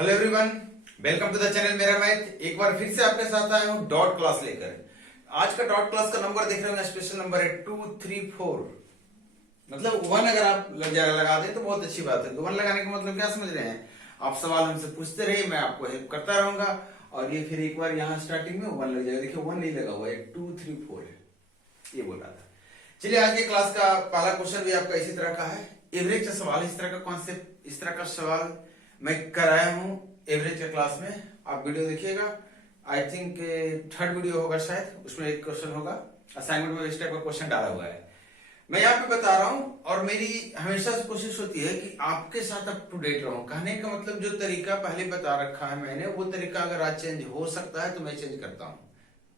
Hello everyone, welcome to the channel मेरा math. एक बार फिर से आपके साथ आया हूँ डॉट क्लास लेकर। आज का डॉट क्लास का नंबर देख रहे होंगे, स्पेशल नंबर है 234। मतलब 1 अगर आप लगा दें तो बहुत अच्छी बात है। तो 1 लगाने का मतलब क्या समझ रहे हैं आप? सवाल हमसे पूछते रहिए, मैं आपको हेल्प करता रहूंगा। और ये फिर एक बार यहाँ स्टार्टिंग में 1 लग जाएगा। देखिए 1 नहीं लगा हुआ है, 2 3 4 है, ये बोल रहा था। चलिए आज के क्लास का पहला क्वेश्चन भी आपका इसी तरह का है। एवरेज का सवाल, इस तरह का कॉन्सेप्ट, इस तरह का सवाल मैं कराया हूं एवरेज के क्लास में। आप वीडियो देखिएगा, आई थिंक थर्ड वीडियो होगा शायद, उसमें एक क्वेश्चन होगा। असाइनमेंट में इस टाइप का क्वेश्चन डाला हुआ है। मैं यहाँ पे बता रहा हूं और मेरी हमेशा से कोशिश होती है कि आपके साथ अप टू डेट रहूं। कहने का मतलब जो तरीका पहले बता रखा है मैंने, वो तरीका अगर आज चेंज हो सकता है तो मैं चेंज करता हूं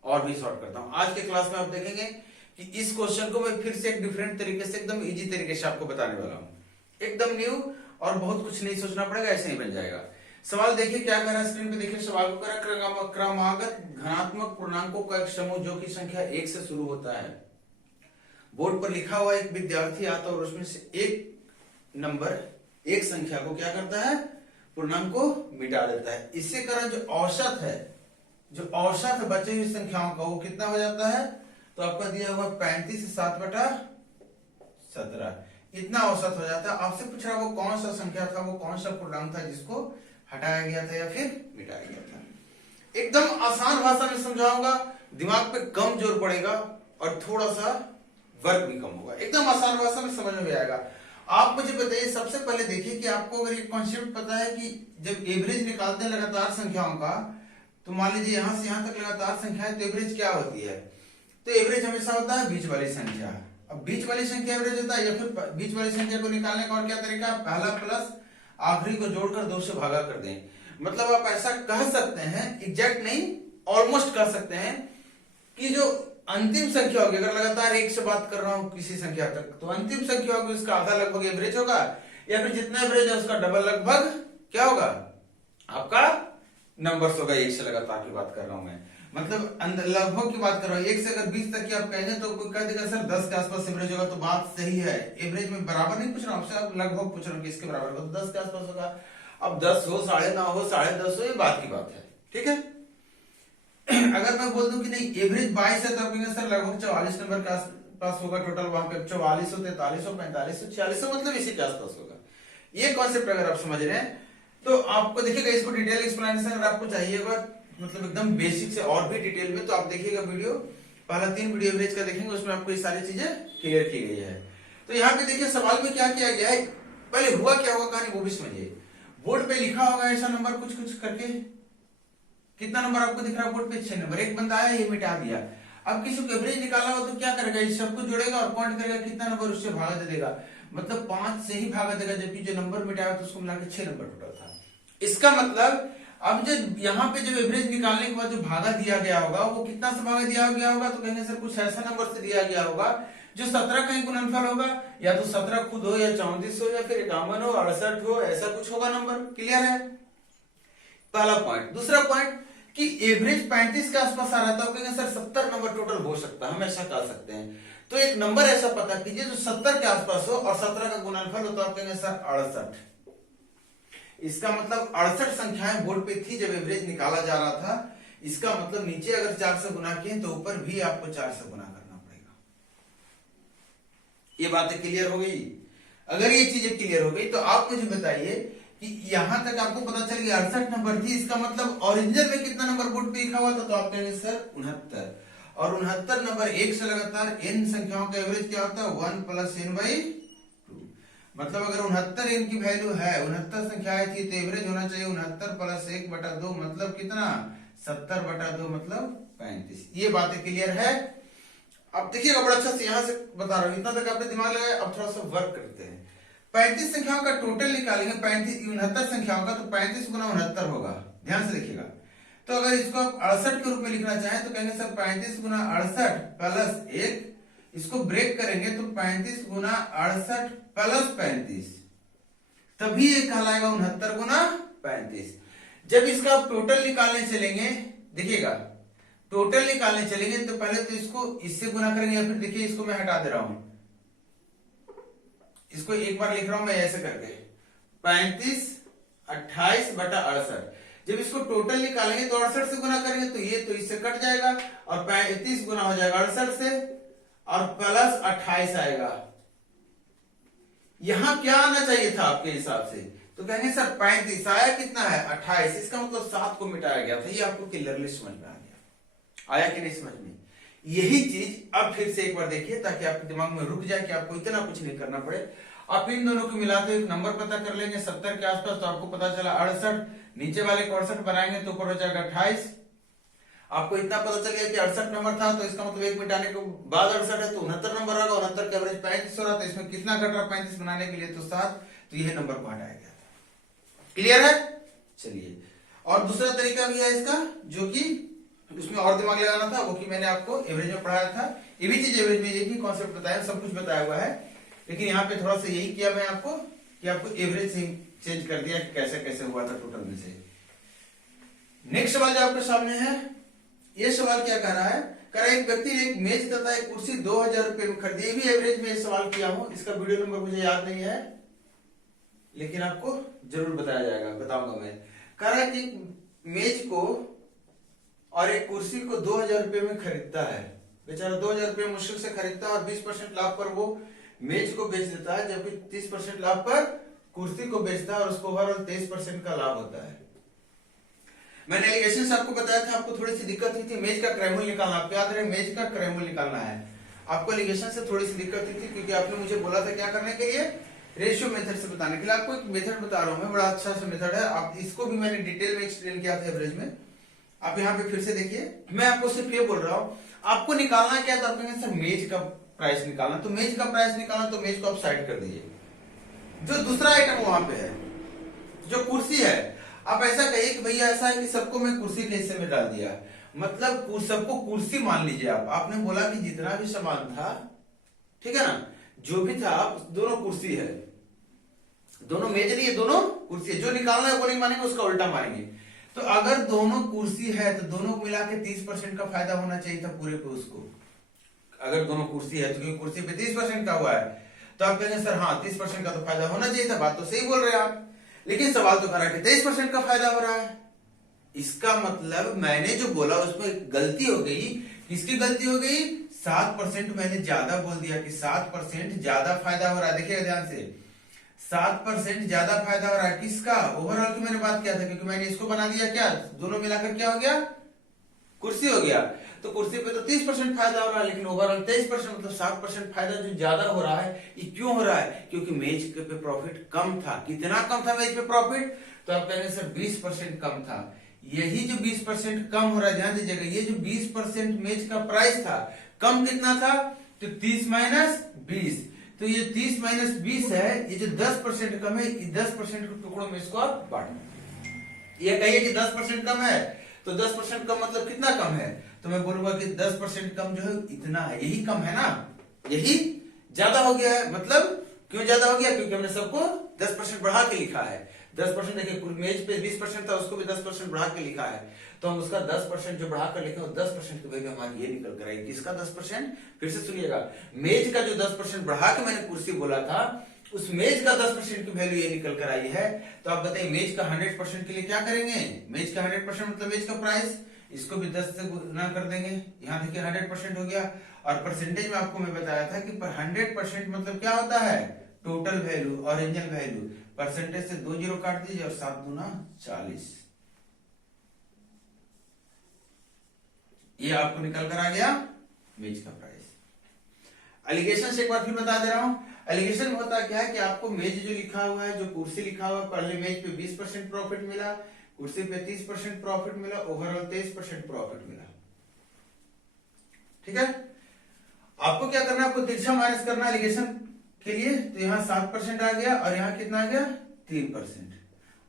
और भी शॉर्ट करता हूं। आज के क्लास में आप देखेंगे कि इस क्वेश्चन को मैं फिर से एक डिफरेंट तरीके से, एकदम इजी तरीके से आपको बताने वाला हूं। एकदम न्यू, और बहुत कुछ नहीं सोचना पड़ेगा, ऐसे ही बन जाएगा। सवाल देखिए क्या कह रहा है स्क्रीन पे। देखिए सवाल को कह रहा है क्रमागत धनात्मक पूर्णांकों का एक समूह जो कि संख्या 1 से शुरू होता है। बोर्ड पर लिखा हुआ एक विद्यार्थी आता है और उसमें से एक नंबर, एक संख्या को क्या करता है, पूर्णांक को मिटा देता है। इससे कारण जो औसत है, जो औसत है बची हुई संख्याओं का, वो कितना हो जाता है? तो आपका दिया हुआ 35 से 7/17 इतना औसत हो जाता है। आपसे पूछ रहा है वो कौन सा संख्या था, वो कौन सा पूर्णांक था जिसको हटाया गया था या फिर मिटाया गया था। एकदम आसान भाषा में समझाऊंगा, दिमाग पे कम जोर पड़ेगा और थोड़ा सा वर्क भी कम होगा। एकदम आसान भाषा में समझ में आएगा। आप मुझे बताइए, सबसे पहले देखिए कि आपको अगर ये कॉन्सेप्ट पता है कि जब एवरेज निकालते हैं लगातार संख्याओं का, तो मान लीजिए यहां से यहां तक लगातार संख्या है, तो एवरेज क्या होती है? तो एवरेज हमेशा होता है बीच वाली संख्या। अब बीच वाली संख्या एवरेज होता है, या फिर बीच वाली संख्या को निकालने का और क्या तरीका? पहला प्लस आखिरी को जोड़कर 2 से भागा कर दें। मतलब आप ऐसा कह सकते हैं, एग्जैक्ट नहीं ऑलमोस्ट कह सकते हैं कि जो अंतिम संख्या होगी, अगर लगातार 1 से बात कर रहा हूं किसी संख्या तक, तो अंतिम संख्या होगी उसका आधा लगभग एवरेज होगा, या फिर जितना एवरेज है उसका डबल लगभग क्या होगा? आपका नंबर्स होगा। 1 से लगातार की बात कर रहा हूं मैं, मतलब लगभग की बात कर रहा हूं। 1 से अगर 20 तक की आप कहेंगे तो कोई कह देगा सर 10 के आसपास एवरेज होगा, तो बात सही है। एवरेज में बराबर नहीं पूछ रहा हूं आपसे, आप लगभग पूछ रहा हूं कि इसके बराबर होगा, तो 10 के आसपास होगा। अब 10 हो, 9.5 हो, 10.5 हो, ये बात की बात है, ठीक है। अगर मैं बोल दूं कि नहीं एवरेज 22 है, तो आप कहेंगे सर लगभग 44 नंबर के आसपास होगा। टोटल वहां पे 44 हो, 43 हो, 45 हो, 46 हो, मतलब इसी के आसपास होगा। ये कॉन्सेप्ट अगर आप समझ रहे हैं तो आपको देखिएगा, इसको डिटेल एक्सप्लेनेशन अगर आपको चाहिएगा, मतलब एकदम बेसिक से और भी डिटेल में, तो आप देखिएगा वीडियो, पहला 3 वीडियो एवरेज का देखेंगे, उसमें आपको ये सारी चीजें क्लियर की गई है। तो यहाँ पे देखिए सवाल में क्या किया गया है, पहले हुआ क्या होगा कहानी वो भी समझिए। बोर्ड पे लिखा होगा ऐसा नंबर कुछ कुछ करके, कितना नंबर आपको दिख रहा है बोर्ड पे? 6 नंबर। एक बंदा आया, ये मिटा दिया। अब किसी को एवरेज निकाला हो तो क्या करेगा? इस सबको जोड़ेगा और काउंट करेगा कितना नंबर, उससे भागा दे देगा। मतलब 5 से ही भागा देगा, जबकि जो नंबर मिटाया तो उसको मिलाकर 6 नंबर टोटल था। इसका मतलब अब जब यहाँ पे जब एवरेज निकालने के बाद जो भागा दिया गया होगा, वो कितना से भागा दिया गया होगा? तो कहेंगे सर कुछ ऐसा नंबर से दिया गया होगा जो 17 का ही गुणनफल होगा, या तो 17 खुद हो, या 34 हो, या फिर 51 हो, 68 हो, ऐसा कुछ होगा नंबर। क्लियर है? पहला पॉइंट। दूसरा पॉइंट कि एवरेज 35 के आसपास आ रहा था, कहेंगे सर 70 नंबर टोटल हो सकता है, हम ऐसा कह सकते हैं। तो एक नंबर ऐसा पता कीजिए जो 70 के आसपास हो और 17 का गुणनफल हो, तो आप कहेंगे सर 68। इसका मतलब 68 संख्याएं बोर्ड पे थी जब एवरेज निकाला जा रहा था। इसका मतलब नीचे अगर 4 से गुना किए तो ऊपर भी आपको 4 से गुना करना पड़ेगा। ये बातें क्लियर हो गई? अगर ये चीजें क्लियर हो गई तो आप मुझे बताइए कि यहां तक आपको पता चल गया 68 नंबर थी। इसका मतलब ओरिजिनल में कितना नंबर बोर्ड पे लिखा हुआ था? तो आप कहेंगे सर 69। और 69 नंबर 1 से लगातार n संख्याओं का एवरेज क्या होता है? 1 + n/2। मतलब अगर 69 n की वैल्यू है, 69 संख्याएं थी, तो एवरेज होना चाहिए 69 + 1/2, मतलब कितना? 70/2, मतलब 35। ये बातें क्लियर है? अब देखिएगा बड़ा अच्छा से, यहां से बता रहा हूं, इतना तक आपने दिमाग लगाया। अब थोड़ा सा वर्क करते हैं। 35 संख्याओं का टोटल निकालेंगे, 69 संख्याओं का, तो 35 × 69 होगा। ध्यान से देखिएगा। तो अगर इसको आप 68 के रूप में लिखना चाहें तो कहेंगे सर 35 × 68 + 1, इसको ब्रेक करेंगे तो 35 × 68 + 35, तभी ये कहलाएगा 69 × 35। जब इसका आप टोटल निकालने चलेंगे, देखिएगा टोटल निकालने चलेंगे तो पहले तो इसको इससे गुना करेंगे, या फिर देखिए इसको मैं हटा दे रहा हूं, इसको एक बार लिख रहा हूं मैं ऐसे करके 35 28/68। जब इसको टोटल निकालेंगे तो 68 से गुना करेंगे तो ये तो इससे कट जाएगा और 35 गुना हो जाएगा 68 से और प्लस 28 आएगा। यहां क्या आना चाहिए था आपके हिसाब से? तो कहेंगे सर 35 आया, कितना है 28, इसका मतलब 7 को मिटाया गया था। ये आपको क्लियरली समझ में आ गया, आया कि नहीं समझ में? यही चीज अब फिर से एक बार देखिए ताकि आपके दिमाग में रुक जाए कि आपको इतना कुछ नहीं करना पड़े। आप इन दोनों को मिलाते एक नंबर पता कर लेंगे 70 के आसपास, तो आपको पता चला 68, नीचे वाले को 68 बनाएंगे तो ऊपर हो जाएगा 28। आपको इतना पता चल गया कि 68 नंबर था, तो इसका मतलब एक मिटाने के बाद 68 है तो 69 नंबर होगा। 69 का एवरेज 35 हो रहा था, इसमें कितना घट रहा 35 बनाने के लिए? तो 7। तो यह नंबर को हटाया गया था। क्लियर है? चलिए, और दूसरा तरीका भी है इसका, जो कि उसमें और दिमाग लगाना था, वो कि मैंने आपको एवरेज में पढ़ाया था। ये भी चीज एवरेज में यही कॉन्सेप्ट बताया, सब कुछ बताया हुआ है, लेकिन यहाँ पे थोड़ा सा यही किया मैं आपको कि आपको एवरेज से चेंज कर दिया कि कैसे कैसे हुआ था टोटल में से। नेक्स्ट सवाल जो आपके सामने है, ये सवाल क्या कह रहा है? कह रहा है एक व्यक्ति ने एक मेज तथा एक कुर्सी 2000 रुपए में खरीदी। ये भी एवरेज में सवाल किया हूं, इसका वीडियो नंबर मुझे याद नहीं है, लेकिन आपको जरूर बताया जाएगा, बताऊंगा मैं। कह रहा है कि मेज को और एक कुर्सी को 2000 रुपए में खरीदता है। बेचारा 2000 रुपए मुश्किल से खरीदता है और 20% लाभ पर वो मेज को बेच देता है, जबकि 30% लाभ पर कुर्सी को बेचता है और उसको ओवरऑल 23% का लाभ होता है। मैंने एलिगेशन से आपको बताया था, आपको थोड़ी सी दिक्कत हुई थी मेज का क्रय मूल्य निकालना। आपको याद रहे मेज का क्रय मूल्य निकालना है। आपको एलिगेशन से थोड़ी सी दिक्कत हुई थी क्योंकि आपने मुझे बोला था क्या करने के लिए, रेशियो मेथड से बताने के लिए। आपको एक मेथड बता रहा हूं मैं, बड़ा अच्छा सा मेथड है। आप इसको भी मैंने डिटेल में एक्सप्लेन किया था एवरेज में। आप यहाँ पे फिर से देखिए, मैं आपको सिर्फ ये बोल रहा हूँ, आपको निकालना क्या था? आप कहेंगे सर मेज का प्राइस निकालना, तो मेज का प्राइस निकालना, तो मेज को आप साइड कर दीजिए। जो दूसरा आइटम वहां पे है, जो कुर्सी है, आप ऐसा कहिए कि भैया ऐसा है कि सबको मैं कुर्सी के हिस्से में डाल दिया, मतलब सबको कुर्सी मान लीजिए। आपने बोला कि जितना भी सामान था, ठीक है ना, जो भी था, दोनों कुर्सी है, दोनों मेज नहीं है, दोनों कुर्सी है। जो निकालना है वो नहीं मानेंगे, उसका उल्टा मानेंगे। तो अगर दोनों कुर्सी है तो दोनों को मिला के 30% का फायदा होना चाहिए था पूरे पे उसको। अगर दोनों कुर्सी है तो क्योंकि कुर्सी पे 30% का हुआ है, तो आप कहेंगे सर हाँ 30% का तो फायदा होना चाहिए था। बात तो सही बोल रहे हैं आप, लेकिन सवाल तो कर रहा है कि 23% का फायदा हो रहा है। इसका मतलब मैंने जो बोला उसमें गलती हो गई। किसकी गलती हो गई? 7% मैंने ज्यादा बोल दिया कि 7% ज्यादा फायदा हो रहा है। देखिएगा ध्यान से, 7% ज्यादा फायदा हो रहा है किसका? ओवरऑल की मैंने बात किया था, क्योंकि मैंने इसको बना दिया क्या, दोनों मिलाकर क्या हो गया? कुर्सी हो गया। तो कुर्सी पे तो 30% फायदा हो रहा है, लेकिन ओवरऑल 23%, मतलब 7% फायदा जो ज्यादा हो रहा है। ये क्यों हो रहा है? क्योंकि मेज पे प्रॉफिट कम था। कितना कम था मेज पे प्रॉफिट? तो आप कहेंगे सर 20% कम था। यही जो 20% कम हो रहा है, ध्यान दीजिएगा, ये जो 20% मेज का प्राइस था, कम कितना था? तो 30 माइनस 20। तो ये 30 माइनस 20 है, ये जो 10% कम है, 10% के टुकड़ों में इसको आप बांटो। ये कहिए कि 10% कम है, तो 10% कम मतलब कितना कम है? तो मैं बोलूंगा कि 10% कम जो है इतना है, यही कम है ना, यही ज्यादा हो गया है। मतलब क्यों ज्यादा हो गया? क्योंकि हमने सबको 10% बढ़ा के लिखा है। 10% देखिए, मेज पे 20% था, उसको भी 10% बढ़ा के लिखा है, तो हम उसका 10% जो बढ़ा कर लिखा, 10% की वैल्यू हमारी ये निकल कर आएगी। किसका 10%? फिर से सुनिएगा, मेज का जो 10% बढ़ा के मैंने कुर्सी बोला था, उस मेज का 10% की वैल्यू ये निकल कर आई है। तो आप बताइए मेज का 100% के लिए क्या करेंगे? मेज का 100% मतलब मेज का प्राइस, इसको भी 10 से गुना कर देंगे। यहाँ देखिए 100% हो गया। और परसेंटेज में आपको मैं बताया था कि 100% मतलब क्या होता है? Total value, original value. Percentage से 2 जीरो काट दीजिए और 7 दूना 40। ये आपको निकल कर आ गया मेज का प्राइस। एलिगेशन से एक बार फिर बता दे रहा हूं, एलिगेशन में होता क्या है कि आपको मेज जो लिखा हुआ है, जो कुर्सी लिखा हुआ है, पहले मेज पे 20% प्रॉफिट मिला, कुर्सी पे 30% प्रॉफिट मिला, ओवरऑल 23% प्रॉफिट मिला। ठीक है, आपको क्या करना है? आपको तिरछा माइनस करना है एलिगेशन के लिए। तो यहाँ 7% आ गया और यहाँ कितना आ गया? 3%।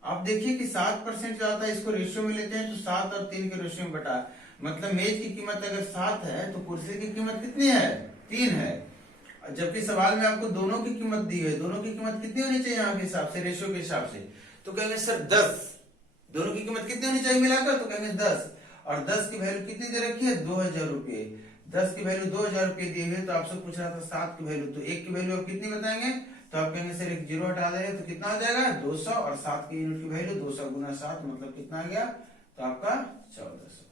आप देखिए कि 7% जो आता है, इसको रेशियो में लेते हैं तो 7 और 3 के रेशियो में बटा, मतलब मेज की कीमत अगर 7 है तो कुर्सी की कीमत कितनी है? 3 है। जबकि सवाल में आपको दोनों की कीमत दी है, दोनों की कीमत कितनी होनी चाहिए यहाँ के हिसाब से, रेशियो के हिसाब से? तो कहेंगे सर 10। दोनों की कीमत कितनी होनी चाहिए मिलाकर? तो कहेंगे 10। और 10 की वैल्यू कितनी दे रखी है? 2000 रुपये। 10 की वैल्यू 2000 रुपये दी हुई है, तो आपसे पूछ रहा था 7 की वैल्यू, तो 1 की वैल्यू आप कितनी बताएंगे? तो आप कहेंगे सर एक जीरो हटा देंगे तो कितना हो जाएगा 200, और 7 की यूनिट की वैल्यू 200 गुना 7 मतलब कितना आ गया, तो आपका 1400।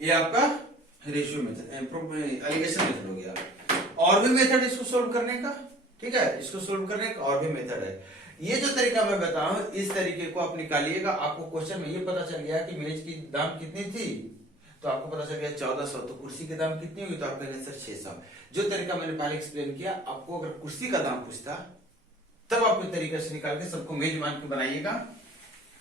ये आपका रेशियो मेथड, एलिगेशन मेथड हो गया। और भी मेथड इसको सोल्व करने का, ठीक है, इसको सोल्व करने का और भी मेथड है। ये जो तरीका मैं बता रहा हूं इस तरीके को आप निकालिएगा, आपको क्वेश्चन में ये पता चल गया कि मेज की दाम कितनी थी, तो आपको पता चल गया 1400, तो कुर्सी की दाम कितनी होगी, तो आप कहेंगे सर 600। जो तरीका मैंने पहले एक्सप्लेन किया, आपको अगर कुर्सी का दाम पूछता तब आप इस तरीके से निकाल के सबको मेज मान के बनाइएगा।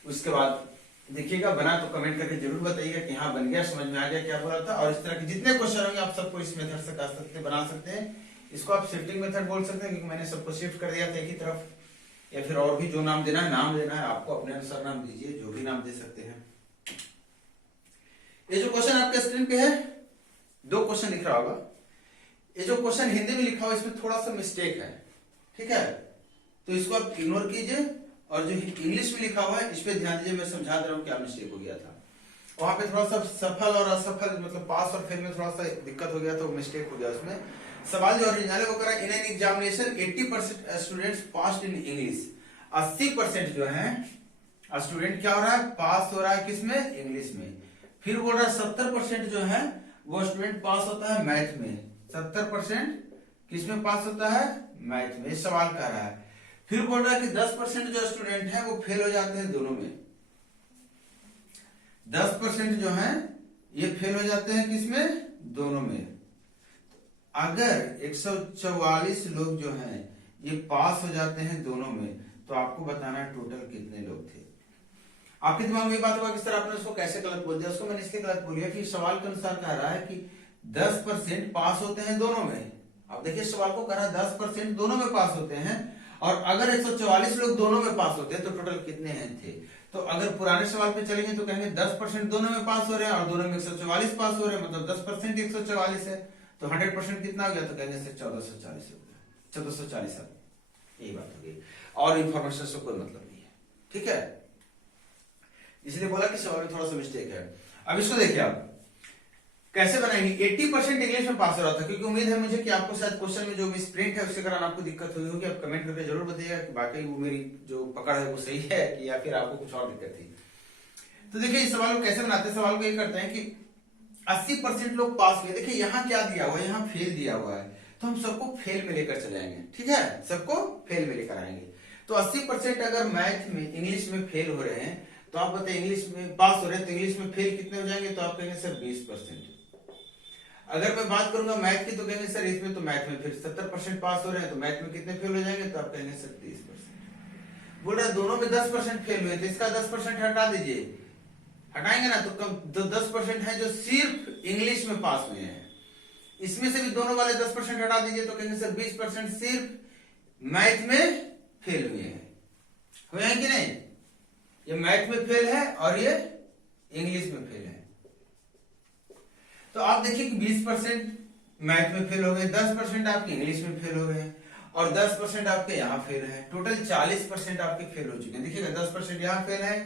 उसके बाद देखिएगा, बना तो कमेंट करके जरूर बताइएगा कि हाँ बन गया, समझ में आ गया क्या बोला था। और इस तरह के जितने क्वेश्चन होंगे आप सबको इस मेथड से कर सकते हैं, बना सकते हैं। इसको आप शिफ्टिंग मेथड बोल सकते हैं, क्योंकि मैंने सबको शिफ्ट कर दिया था एक ही तरफ, या फिर और भी जो नाम देना है, नाम देना है आपको अपने अनुसार नाम दीजिए, जो भी नाम दे सकते हैं। ये जो क्वेश्चन आपके स्क्रीन पे है, 2 क्वेश्चन लिख रहा होगा। ये जो क्वेश्चन हिंदी में लिखा हुआ है इसमें थोड़ा सा मिस्टेक है, ठीक है, तो इसको आप इग्नोर कीजिए। और जो इंग्लिश में लिखा हुआ है इस पे ध्यान दीजिए, मैं समझा दे रहा हूँ क्या मिस्टेक हो गया था। वहां पे थोड़ा सा सफल और असफल, मतलब पास और फेल में थोड़ा सा दिक्कत हो गया था, मिस्टेक हो गया उसमें। सवाल जो ओरिजिनल है वो करा, in an examination 80% students passed in English. 80% जो है स्टूडेंट क्या हो रहा है, पास हो रहा है किसमें, इंग्लिश में। फिर बोल रहा है 70% जो है वो स्टूडेंट पास होता है मैथ में। 70% किसमें पास होता है, मैथ में। सवाल कह रहा है। फिर बोल रहा है कि 10% जो स्टूडेंट है वो फेल हो जाते हैं दोनों में। 10% जो है ये फेल हो जाते हैं किसमें, दोनों में। अगर 144 लोग जो हैं ये पास हो जाते हैं दोनों में, तो आपको बताना है टोटल कितने लोग थे। आपके दिमाग में ये बात होगा कि सर आपने उसको कैसे गलत बोल दिया। उसको मैंने इसलिए गलत बोल दिया कि सवाल के अनुसार कह रहा है कि 10% पास होते हैं दोनों में। आप देखिए सवाल को कह रहा है 10% दोनों में पास होते हैं, और अगर 144 लोग दोनों में पास होते हैं तो टोटल कितने हैं थे। तो अगर पुराने सवाल पे चलेंगे तो कहेंगे 10% दोनों में पास हो रहे हैं और दोनों में 144 पास हो रहे हैं, मतलब 10% 144 है, तो 100% कितना हो गया, तो कहेंगे सर 1440 हो गया, 1440। यही बात हो गई, और इंफॉर्मेशन से कोई मतलब नहीं है, ठीक है। इसलिए बोला कि सवाल में थोड़ा सा मिस्टेक है। अब इसको देखिए आप कैसे बनाएंगे। 80% इंग्लिश में पास हो रहा था, क्योंकि उम्मीद है मुझे कि आपको शायद क्वेश्चन में जो मिसप्रिंट है उसके कारण आपको दिक्कत हुई होगी। आप कमेंट करके जरूर बताइएगा कि वाकई वो मेरी जो पकड़ है वो सही है कि या फिर आपको कुछ और दिक्कत थी। तो देखिए इस सवाल को कैसे बनाते हैं। सवाल को ये करते हैं कि 80% लोग पास हुए। देखिए यहाँ क्या दिया हुआ है, यहाँ फेल दिया हुआ है, तो हम सबको फेल में लेकर चले आएंगे, ठीक है, सबको फेल में लेकर आएंगे। तो 80% अगर मैथ में इंग्लिश में फेल हो रहे हैं, तो आप बताइए इंग्लिश में पास हो रहे हैं तो इंग्लिश में फेल कितने हो जाएंगे, तो आप कहेंगे सर 20%। अगर मैं बात करूंगा मैथ की तो कहेंगे सर इसमें तो मैथ में फिर 70% पास हो रहे हैं, तो मैथ में कितने फेल हो जाएंगे, तो आप कहेंगे सर 30%। बोल रहे दोनों में 10% फेल हुए, तो इसका 10% हटा दीजिए। हटाएंगे ना तो कम, तो 10% है जो सिर्फ इंग्लिश में पास हुए हैं। इसमें से भी दोनों वाले 10% हटा दीजिए, तो कहेंगे सर 20% सिर्फ मैथ में फेल हुए हैं कि नहीं। ये मैथ में फेल है और ये इंग्लिश में फेल है। तो आप देखिए कि 20% मैथ में फेल हो गए, 10% आपके इंग्लिश में फेल हो गए, और 10% आपके यहाँ फेल है। टोटल 40% आपके फेल हो चुके हैं। देखिएगा 10% यहाँ फेल है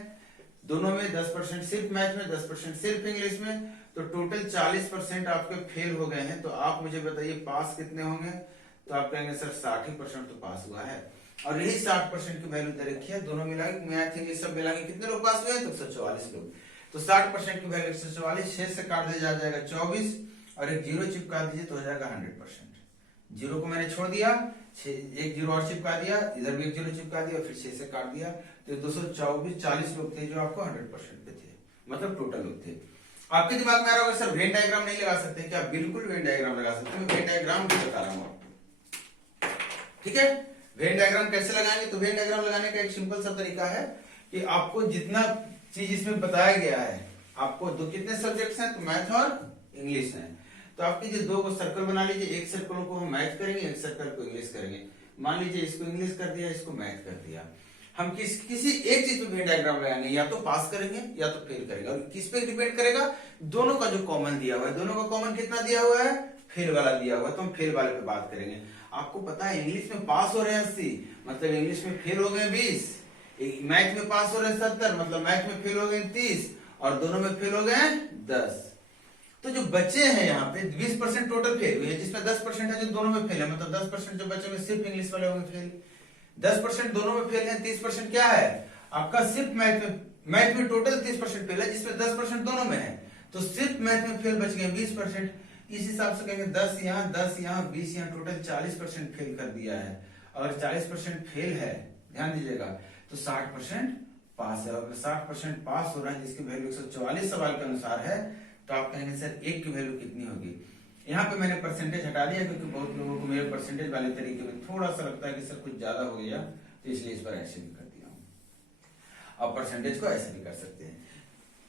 दोनों में, 10% सिर्फ मैथ में, 10% सिर्फ इंग्लिश में, तो टोटल 40% आपके फेल हो गए हैं। तो आप मुझे बताइए पास कितने होंगे, तो आप कहेंगे सर 60% तो पास हुआ है। और यही 60% की वैल्यू दे रखी है, दोनों मिला के मैथ इंग्लिश सब मिला के कितने लोग पास हुए, तो 144 लोग। तो 60% की वैल्यू 144, 6 से काट दिया जाएगा 24, और एक जीरो चिपका दीजिए तो हो जाएगा 100%। जीरो को मैंने छोड़ दिया, एक जीरो और चिपका दिया, इधर भी एक जीरो चिपका दिया, फिर 6 से काट दिया, तो 224 40 लोग थे जो आपको 100% पे थे, मतलब टोटल लोग थे। आपके दिमाग में आ रहा होगा सर वेन डायग्राम नहीं लगा सकते क्या? बिल्कुल वेन डायग्राम लगा सकते हैं, वेन डायग्राम भी बता रहा हूं आपको, ठीक है। वेन डायग्राम कैसे लगाएंगे, तो वेन डायग्राम लगाने का एक सिंपल सा तरीका है कि आपको जितना चीज इसमें बताया गया है, आपको दो कितने सब्जेक्ट्स हैं, तो मैथ और इंग्लिश है, तो आपके जो दो को सर्कल बना लीजिए, एक सर्कल को हम मैथ करेंगे, एक सर्कल को इंग्लिश करेंगे। मान लीजिए इसको इंग्लिश कर दिया, इसको मैथ कर दिया। हम किसी एक चीज पे वेन डायग्राम लगाएंगे, या तो पास करेंगे या तो फेल करेंगे, और किस पे डिपेंड करेगा, दोनों का जो कॉमन दिया हुआ है, दोनों का कॉमन कितना दिया हुआ है, फेल वाला दिया हुआ है, तो हम फेल वाले पे बात करेंगे। आपको पता है इंग्लिश में पास हो रहे हैं 80, मतलब इंग्लिश में फेल हो गए 20, मैथ में पास हो रहे हैं 70, मतलब मैथ में फेल हो गए 30, और दोनों में फेल हो गए 10। तो जो बच्चे हैं यहाँ पे 20% टोटल फेल हुए, जिसमें 10% है जो दोनों में फेल है, मतलब 10% जो बच्चे में सिर्फ इंग्लिश वाले होंगे फेल, 10% दोनों में फेल है, 30% क्या है आपका सिर्फ मैथ में टोटल 30% फेल है, जिसमें 10% दोनों में है, तो सिर्फ मैथ में फेल बच गए 20%। इस हिसाब से कहेंगे 10 यहाँ 20 यहाँ टोटल 40% फेल कर दिया है। अगर 40% फेल है, ध्यान दीजिएगा, तो 60% पास है। अगर 60% पास हो रहा है, जिसकी वैल्यू 144 सवाल के अनुसार है, तो आप कहेंगे सर एक की वैल्यू कितनी होगी। यहाँ पे मैंने परसेंटेज हटा दिया, क्योंकि बहुत लोगों को मेरे परसेंटेज वाले तरीके में थोड़ा सा लगता है कि सर कुछ ज्यादा हो गया, तो इसलिए इस पर ऐसे भी कर दिया हूं। अब परसेंटेज को ऐसे भी कर सकते हैं।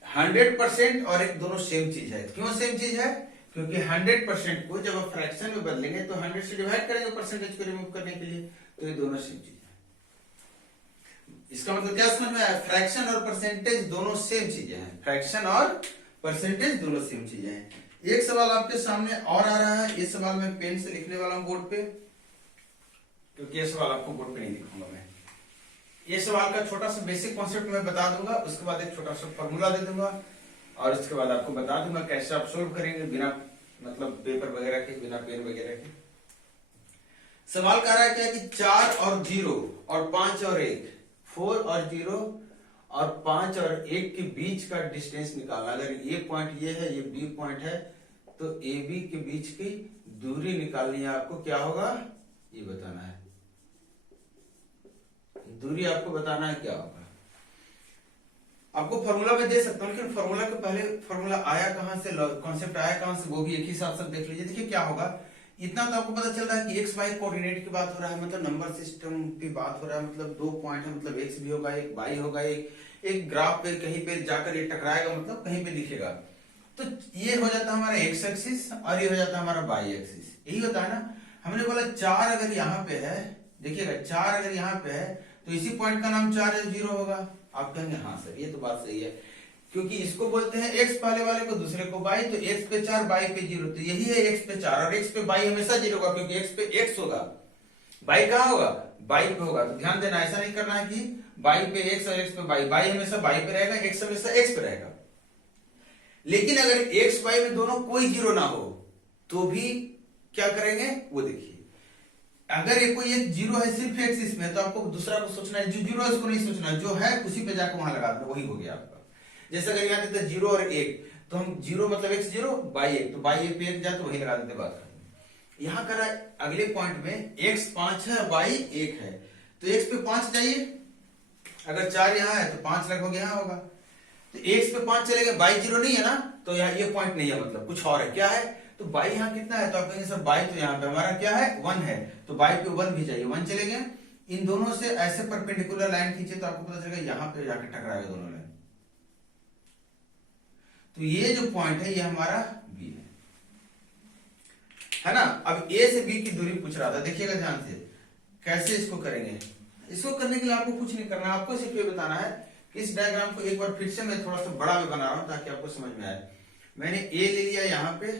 100% और एक दोनों सेम चीज है। क्यों सेम चीज है? क्योंकि 100% को जब आप फ्रैक्शन में बदलेंगे तो 100 से डिवाइड करेंगे परसेंटेज को रिमूव करने के लिए, तो ये दोनों सेम चीज है। इसका मतलब क्या समझ में आया? फ्रैक्शन और परसेंटेज दोनों सेम चीजें हैं। फ्रैक्शन और परसेंटेज दोनों सेम चीजें हैं। एक सवाल आपके सामने और आ रहा है, ये सवाल मैं पेन से लिखने वाला हूं बोर्ड पे, क्योंकि ये सवाल आपको बोर्ड पे नहीं लिखूंगा मैं। ये सवाल का छोटा सा बेसिक कॉन्सेप्ट मैं बता दूंगा, उसके बाद एक छोटा सा फॉर्मूला दे दूंगा, और उसके बाद आपको बता दूंगा कैसे आप सोल्व करेंगे बिना मतलब पेपर वगैरह के, बिना पेन वगैरह के। सवाल कह रहा है क्या कि 4 और 0 और 5 और 1, 4 और 0 और 5 और 1 के बीच का डिस्टेंस निकालना। अगर ये पॉइंट ये है, ये बी पॉइंट है, तो ए बी के बीच की दूरी निकालनी है आपको। क्या होगा ये बताना है, दूरी आपको बताना है क्या होगा। आपको फॉर्मूला में दे सकता हूं, लेकिन फॉर्मूला के पहले फॉर्मूला आया कहां से, कॉन्सेप्ट आया कहां से, वो भी एक ही साथ सब देख लीजिए। देखिए क्या होगा, इतना तो आपको पता चल रहा है कि एक्स वाई कोऑर्डिनेट की बात हो रहा है, मतलब नंबर सिस्टम की बात हो रहा है, मतलब दो पॉइंट है, मतलब एक्स भी होगा एक वाई होगा, एक ग्राफ पे कहीं पे जाकर ये टकराएगा, मतलब कहीं पे दिखेगा। तो ये हो जाता है हमारा एक्स एक्सिस और ये हो जाता है हमारा वाई एक्सिस, यही होता है ना। हमने बोला 4 अगर यहाँ पे है, देखिएगा 4 अगर यहाँ पे है, तो इसी पॉइंट का नाम 4 या 0 होगा। आप कहेंगे हाँ सर ये तो बात सही है, क्योंकि इसको बोलते हैं एक्स पहले वाले को, दूसरे को वाई, तो एक्स पे 4 वाई पे 0, तो यही है एक्स पे 4, और एक्स पे वाई हमेशा 0 होगा, क्योंकि एक्स पे एक्स होगा, वाई कहाँ होगा, वाई पे होगा। तो ध्यान देना, ऐसा नहीं करना है कि वाई पे एक्स और एक्स पे वाई, वाई हमेशा वाई पे रहेगा, एक्स हमेशा एक्स पे रहेगा। लेकिन अगर एक्स वाई में दोनों कोई 0 ना हो तो भी क्या करेंगे वो देखिए। अगर ये कोई एक 0 है सिर्फ एक्सिस में, तो आपको दूसरा को सोचना है, जो 0 है उसको नहीं सोचना, जो है उसी पे जाकर वहां लगा दो, वही हो गया आपका। जैसे अगर यहाँ देते 0 और 1, तो हम 0 मतलब x 0 y 1, तो y 1 पे 1 जाए तो वही लगा देते, बात खत्म। यहाँ करा अगले पॉइंट में x 5 है y 1 है, तो x पे 5 जाइए, अगर 4 यहाँ है तो 5 लगभग यहाँ होगा, तो x पे 5 चलेगा, y 0 नहीं है ना, तो यहाँ ये पॉइंट नहीं है, मतलब कुछ और है। क्या है? तो y यहाँ कितना है, तो आप कहेंगे सर y तो यहाँ पे हमारा क्या है 1 है, तो y पे 1 भी चाहिए, 1 चले गए। इन दोनों से ऐसे परपेंडिकुलर लाइन खींचे तो आपको पता चलेगा यहाँ पे जाकर टकराएगा दोनों लाइन। तो ये जो पॉइंट है ये हमारा बी है ना। अब ए से बी की दूरी पूछ रहा था, देखिएगा ध्यान से कैसे इसको करेंगे। इसको करने के लिए आपको कुछ नहीं करना, आपको सिर्फ ये बताना है कि इस डायग्राम को एक बार फिर से मैं थोड़ा सा बड़ा में बना रहा हूं ताकि आपको समझ में आए। मैंने ए ले लिया यहाँ पे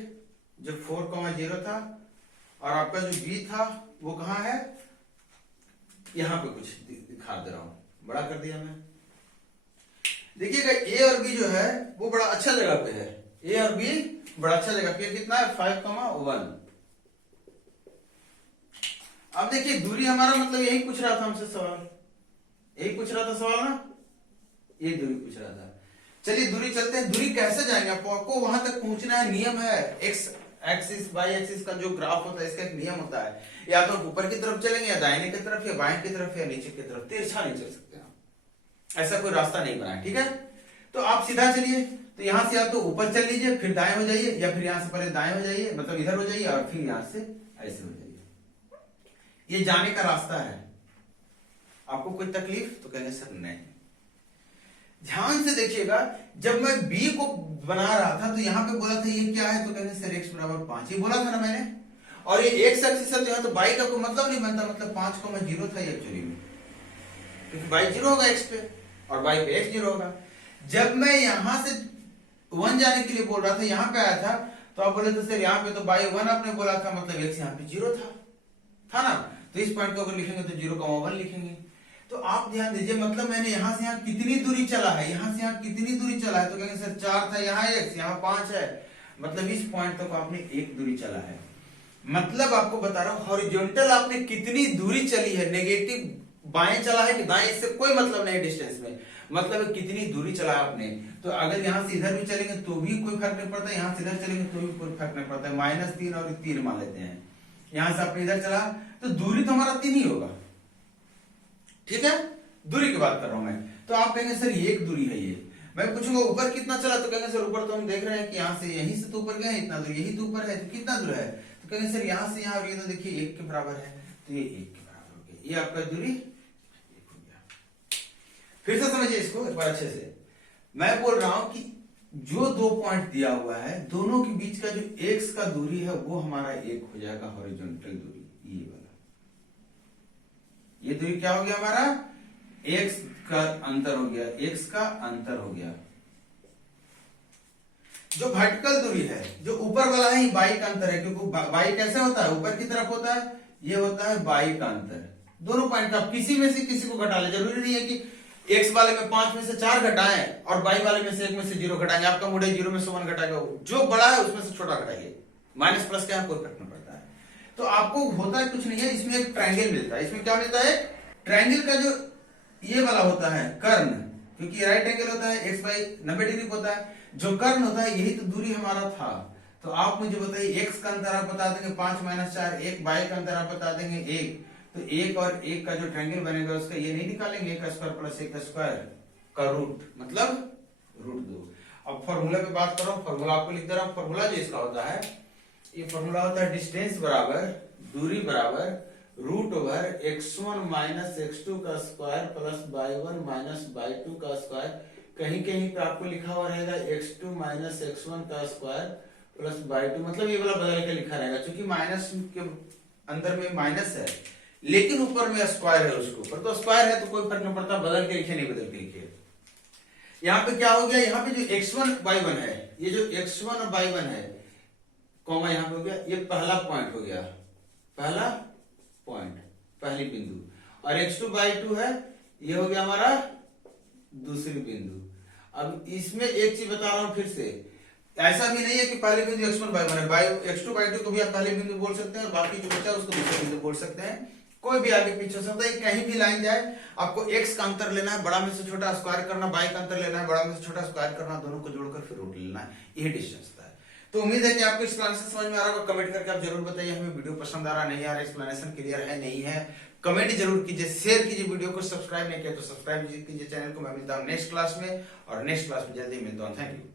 जो 4,0 था, और आपका जो बी था वो कहाँ है, यहाँ पे कुछ दिखा दे रहा हूं, बड़ा कर दिया मैं। देखिएगा ए और बी जो है वो बड़ा अच्छा जगह पे है, ए और बी बड़ा अच्छा जगह पे, कितना है 5,1। अब देखिए दूरी हमारा मतलब यही पूछ रहा था हमसे सवाल, यही पूछ रहा था सवाल ना, ये दूरी पूछ रहा था। चलिए दूरी चलते हैं, दूरी कैसे जाएंगे, आपको वहां तक पहुंचना है। नियम है एक्स एक्सिस वाई एक्सिस का जो ग्राफ होता है इसका एक नियम होता है, या तो ऊपर की तरफ चलेंगे, या दाहिने की तरफ, या बाएं की तरफ, या नीचे की तरफ, तिरछा नहीं चल सकते आप, ऐसा कोई रास्ता नहीं बना है, ठीक है। तो आप सीधा चलिए, तो यहां से या तो ऊपर चल लीजिए फिर दाएं हो जाइए, या फिर यहां से पहले दाएं हो जाइए, मतलब इधर हो जाइए, और फिर यहां से ऐसे हो जाइए। ये जाने का रास्ता है। आपको कोई तकलीफ? तो कहेंगे सर नहीं। ध्यान से देखिएगा, जब मैं बी को बना रहा था तो यहाँ पे बोला था ये क्या है, तो कहेंगे सर x बराबर 5, ये बोला था ना मैंने, और ये x एक्सिस है, तो यहाँ तो y का कोई मतलब नहीं बनता, मतलब 5,0 था ये एक्चुअली में, क्योंकि y 0 होगा x पे और y पे x 0 होगा। जब मैं यहां से 1 जाने के लिए बोल रहा था, यहाँ पे आया था, तो आप बोले तो सर यहाँ पे तो y 1 आपने बोला था, मतलब x यहाँ पे 0 था ना, तो इस पॉइंट को अगर लिखेंगे तो 0,1 लिखेंगे। तो आप ध्यान दीजिए, मतलब मैंने यहां से यहां कितनी दूरी चला है, यहां से यहां कितनी दूरी चला है, तो कहेंगे सर 4 था, यहाँ x, यहाँ 5 है, मतलब इस पॉइंट तक आपने एक दूरी चला है। मतलब आपको बता रहा हूं हॉरिजॉन्टल आपने कितनी दूरी चली है, नेगेटिव बाएं चला है कि दाएं, इससे कोई मतलब नहीं डिस्टेंस में, मतलब कितनी दूरी चला आपने। तो अगर यहां से इधर भी चलेंगे तो भी कोई फर्क नहीं पड़ता, यहां से इधर चलेंगे तो भी कोई फर्क नहीं पड़ता। -3 और 3 मान लेते हैं, यहां से आपने इधर चला तो दूरी तो हमारा 3 ही होगा, ठीक है, दूरी की बात कर रहा हूं मैं। तो आप कहेंगे सर ये एक दूरी है, ये मैं पूछूंगा ऊपर कितना चला, तो कहेंगे सर ऊपर तो हम देख रहे हैं कि यहाँ से यहीं से तो ऊपर गए इतना दूर, यही तो ऊपर है, तो कितना दूर है, तो कहेंगे सर यहाँ से यहाँ, और ये तो देखिए 1 के बराबर है, तो ये 1 के बराबर हो गया, ये आपका दूरी 1 हो गया। फिर से समझिए इसको एक बार अच्छे से, मैं बोल रहा हूं कि जो 2 पॉइंट दिया हुआ है दोनों के बीच का जो x का दूरी है वो हमारा 1 हो जाएगा, हॉरिजॉन्टल दूरी, ये वाला, ये दूरी क्या हो गया हमारा, x का अंतर हो गया, x का अंतर हो गया। जो वर्टिकल दूरी है, जो ऊपर वाला है, y का अंतर है, क्योंकि y कैसे होता है, ऊपर की तरफ होता है, ये होता है y का अंतर। दोनों पॉइंट का किसी में से किसी को घटा ले, जरूरी नहीं है कि x वाले में 5 में से 4 घटाएं और y वाले में से 1 में से 0 घटाएंगे, आपका मूड है 0 में से 1 घटाएगा, जो बड़ा है उसमें से छोटा घटाइए, माइनस प्लस क्या कोई फर्क नहीं पड़ता है। तो आपको होता है कुछ नहीं है, इसमें एक ट्रायंगल मिलता है, इसमें क्या मिलता है, ट्रायंगल का जो ये वाला होता है कर्ण, क्योंकि राइट एंगल होता है, x बाई 90 डिग्री होता है, जो कर्ण होता है यही तो दूरी हमारा था। तो आप मुझे बताइए x का अंतर आप बता देंगे 5 - 4, 1 y का अंतर आप बता देंगे 1, तो 1 और 1 का जो ट्रायंगल बनेगा उसका ये नहीं निकालेंगे, 1 का स्क्वायर प्लस 1 का स्क्वायर का रूट, मतलब √2। अब फॉर्मूला पे बात कर रहा हूं, फॉर्मूला आपको लिख दे रहा हूं, फॉर्मूला जो इसका होता है, ये फॉर्मूला होता है डिस्टेंस बराबर दूरी बराबर √(x1 - x2) का स्क्वायर प्लस y1 - y2 का स्क्वायर, कहीं कहीं पे आपको लिखा हुआ रहेगा x2 - x1 का स्क्वायर प्लस y2, मतलब ये वाला बदल के लिखा रहेगा, क्योंकि माइनस के अंदर में माइनस है लेकिन ऊपर में स्क्वायर है, उसके ऊपर तो स्क्वायर है तो कोई फर्क नहीं पड़ता, बदल के लिखे नहीं बदल के लिखे। यहाँ पे क्या हो गया, यहाँ पे जो x1 y1 है, ये जो x1 और y1 है कॉमा यहाँ पे हो गया, ये पहला पॉइंट हो गया, पहला पॉइंट, पहली बिंदु, और x2 y2 है, ये हो गया हमारा दूसरी बिंदु। अब इसमें एक चीज बता रहा हूं फिर से, ऐसा भी नहीं है कि पहले बिंदु x1 y1 है, x2 y2 को भी आप पहले बिंदु बोल सकते हैं और बाकी जो बचा है उसको दूसरे बिंदु बोल सकते हैं, कोई भी आगे पीछे हो सकता है, कहीं भी लाइन जाए आपको x का अंतर लेना है, बड़ा में से छोटा स्क्वायर करना, y का अंतर लेना है, बड़ा में से छोटा स्क्वायर करना, दोनों को जोड़कर फिर रूट लेना है, यही डिस्टेंस था। तो उम्मीद है कि आपको एक्सप्लेनेशन समझ में आ रहा होगा, कमेंट करके आप जरूर बताइए हमें वीडियो पसंद आ रहा नहीं आ रहा, एक्सप्लेनेशन क्लियर है नहीं है, कमेंट जरूर कीजिए, शेयर कीजिए वीडियो को, सब्सक्राइब नहीं किया तो सब्सक्राइब कीजिए चैनल को। मैं मिलता हूं नेक्स्ट क्लास में, और नेक्स्ट क्लास में जल्दी मिलता हूं, थैंक यू।